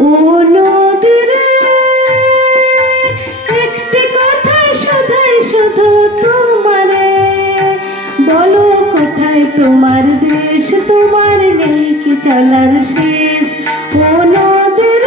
ও নদীর একটি কথা শুধাই শুধু তোমারে, বলো কোথায় তোমার দেশ, তোমার নেই কি চলার শেষ? ও নদীর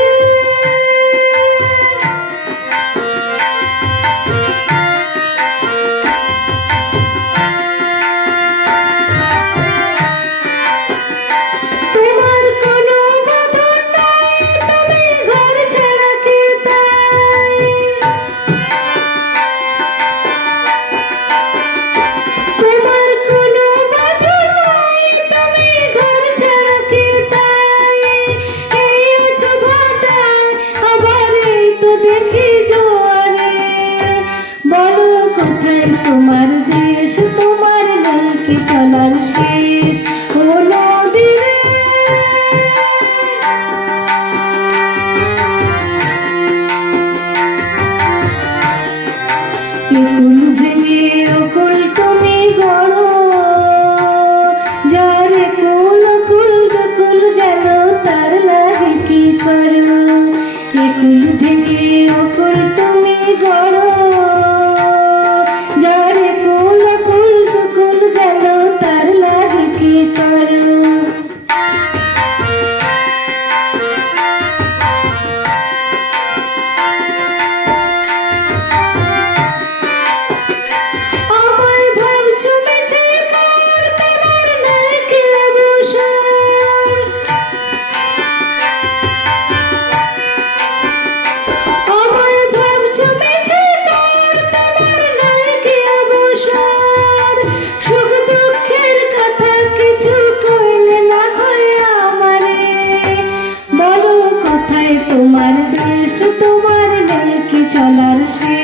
তোমার দেশ, তোমার নেই কি চলার শেষ? ও নদীর একুল ভেঙে অকুল তুমি গড়ো, যার একুল অকুল দুকুল গেল তার লাগে কি করো? একুল ভেঙে অকুল তুমি গড়ো, তোমার দেশ, তোমার নেই কি চলার শেষ?